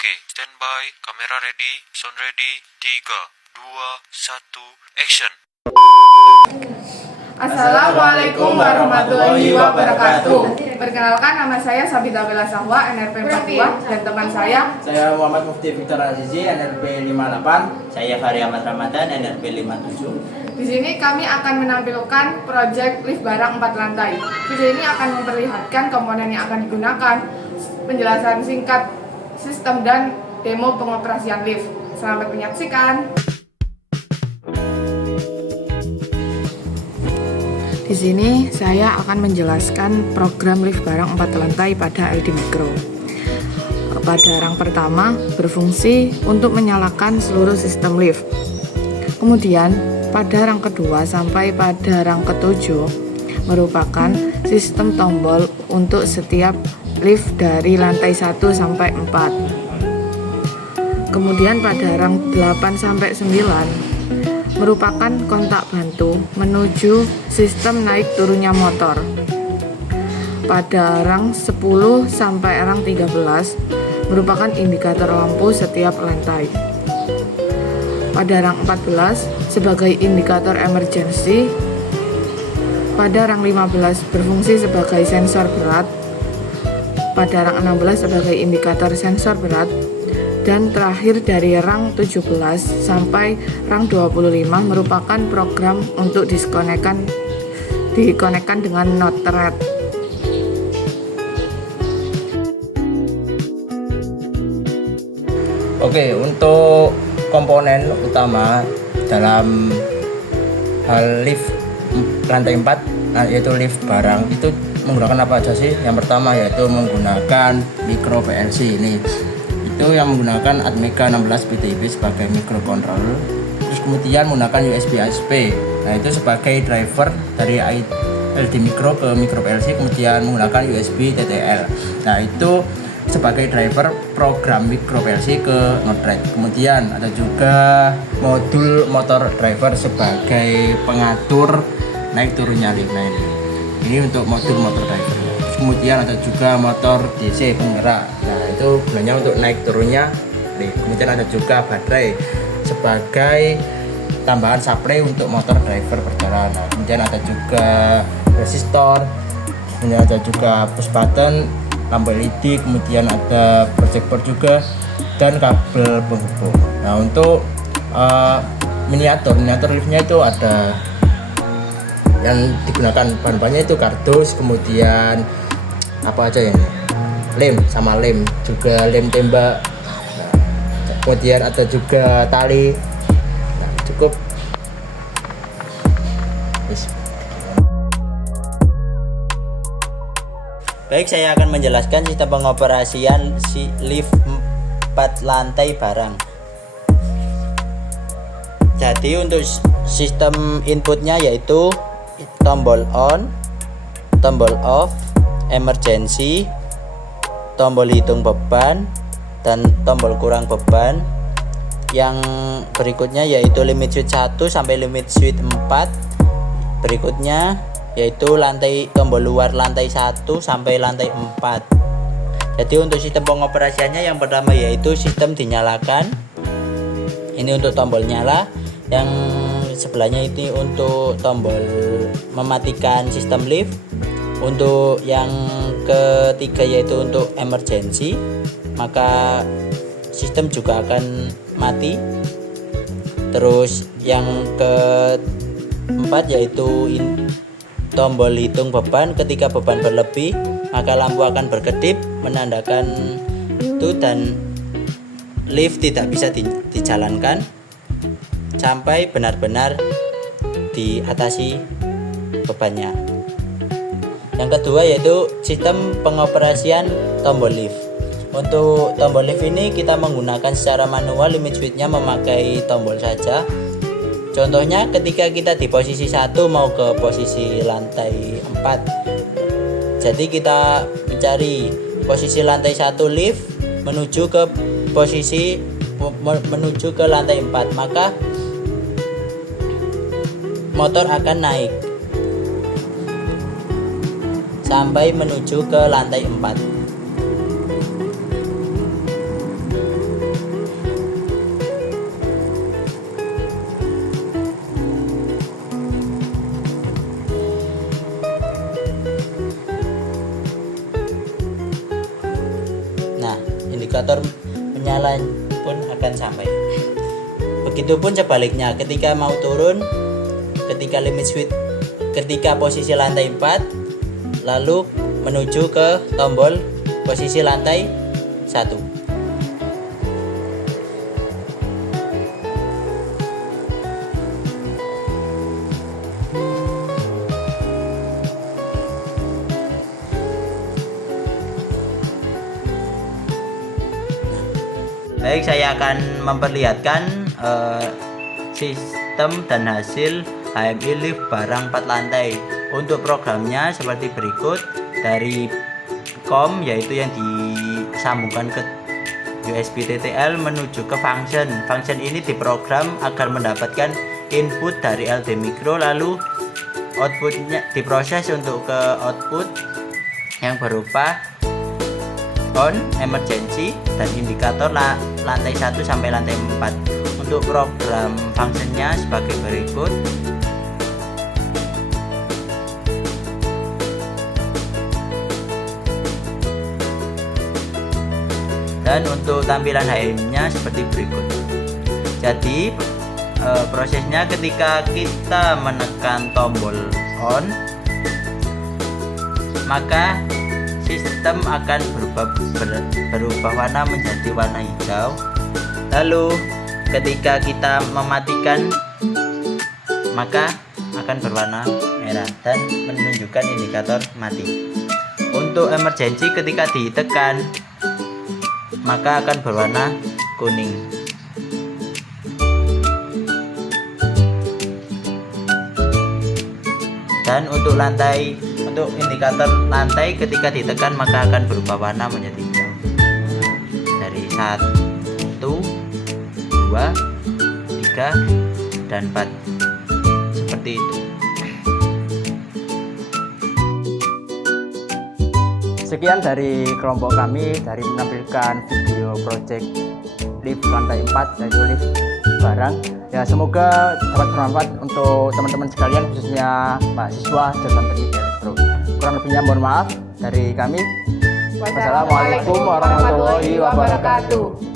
Oke, standby, kamera ready, sound ready, 3, 2, 1, action. Assalamualaikum warahmatullahi wabarakatuh. Perkenalkan, nama saya Sabita Bella Sahwa, NRP 42, dan teman saya Muhammad Mufti Victor Azizi, NRP 58. Saya Fahri Ahmad Ramadan, NRP 57. Di sini kami akan menampilkan proyek lift barang 4 lantai. Video ini akan memperlihatkan komponen yang akan digunakan, penjelasan singkat sistem dan demo pengoperasian lift. Selamat menyaksikan. Di sini saya akan menjelaskan program lift barang 4 lantai pada LD Micro. Pada rang pertama berfungsi untuk menyalakan seluruh sistem lift. Kemudian pada rang kedua sampai pada rang ketujuh merupakan sistem tombol untuk setiap lift dari lantai 1 sampai 4. Kemudian pada rang 8 sampai 9 merupakan kontak bantu menuju sistem naik turunnya motor. Pada rang 10 sampai rang 13 merupakan indikator lampu setiap lantai. Pada rang 14 sebagai indikator emergency. Pada rang 15 berfungsi sebagai sensor berat. Pada rang 16 sebagai indikator sensor berat. Dan terakhir dari rang 17 sampai rang 25 merupakan program untuk dikonekkan dengan Node-RED. Oke, untuk komponen utama dalam hal lift lantai 4 yaitu lift barang itu menggunakan apa aja sih? Yang pertama yaitu menggunakan micro PLC ini. Itu yang menggunakan Atmega 16 PTIP sebagai microcontroller. Terus kemudian menggunakan USB ASP. Nah, itu sebagai driver dari LD Micro ke micro PLC, kemudian menggunakan USB TTL. Nah, itu sebagai driver program micro PLC ke Node-RED. Kemudian ada juga modul motor driver sebagai pengatur naik turunnya lift. Nah, ini untuk modul motor driver. Terus kemudian ada juga motor DC penggerak. Nah, itu gunanya untuk naik turunnya lift. Kemudian ada juga baterai sebagai tambahan supply untuk motor driver berjalan. Nah, kemudian ada juga resistor, kemudian ada juga push button, lampu LED, kemudian ada projector juga, dan kabel penghubung. Nah, untuk miniatur liftnya itu ada yang digunakan bahan-bahannya itu kardus, kemudian apa aja ini, lem sama lem, juga lem tembak. Nah, kemudian ada juga tali. Nah, cukup. Baik, saya akan menjelaskan sistem pengoperasian lift 4 lantai barang. Jadi untuk sistem inputnya yaitu tombol on, tombol off, emergency, tombol hitung beban, dan tombol kurang beban. Yang berikutnya yaitu limit switch 1 sampai limit switch 4. Berikutnya yaitu tombol luar lantai 1 sampai lantai 4. Jadi untuk sistem pengoperasiannya yang pertama yaitu sistem dinyalakan. Ini untuk tombol nyala. Yang sebelahnya ini untuk tombol mematikan sistem lift. Untuk yang ketiga yaitu untuk emergency, maka sistem juga akan mati. Terus yang keempat yaitu tombol hitung beban. Ketika beban berlebih maka lampu akan berkedip menandakan itu, dan lift tidak bisa dijalankan sampai benar-benar diatasi bebannya. Yang kedua yaitu sistem pengoperasian tombol lift. Untuk tombol lift ini kita menggunakan secara manual, limit switch-nya memakai tombol saja. Contohnya ketika kita di posisi 1 mau ke posisi lantai 4. Jadi kita mencari posisi lantai 1 lift menuju ke lantai 4, maka motor akan naik sampai menuju ke lantai 4. indikator menyala pun akan sampai. Begitupun sebaliknya, ketika mau turun, ketika limit switch, ketika posisi lantai 4, lalu menuju ke tombol posisi lantai 1. Baik, saya akan memperlihatkan sistem dan hasil HMI lift barang 4 lantai. Untuk programnya seperti berikut. Dari COM, yaitu yang disambungkan ke USB TTL menuju ke function. Function ini diprogram agar mendapatkan input dari LD micro, lalu outputnya diproses untuk ke output yang berupa on, emergency, dan indikator lantai 1 sampai lantai 4. Untuk program fungsinya sebagai berikut. Dan untuk tampilan HMI-nya seperti berikut. Jadi prosesnya ketika kita menekan tombol on, maka sistem akan berubah warna menjadi warna hijau. Lalu ketika kita mematikan, maka akan berwarna merah dan menunjukkan indikator mati. Untuk emergency, ketika ditekan, maka akan berwarna kuning. Dan untuk indikator lantai, ketika ditekan maka akan berubah warna menjadi hijau. Dari 1, 2, 3, dan 4. Seperti itu. Sekian dari kelompok kami dari menampilkan video project lift lantai 4, yaitu lift barang. Ya, semoga dapat bermanfaat untuk teman-teman sekalian, khususnya mahasiswa jurusan Teknik Elektro. Kurang lebihnya mohon maaf dari kami. Wassalamualaikum warahmatullahi wabarakatuh.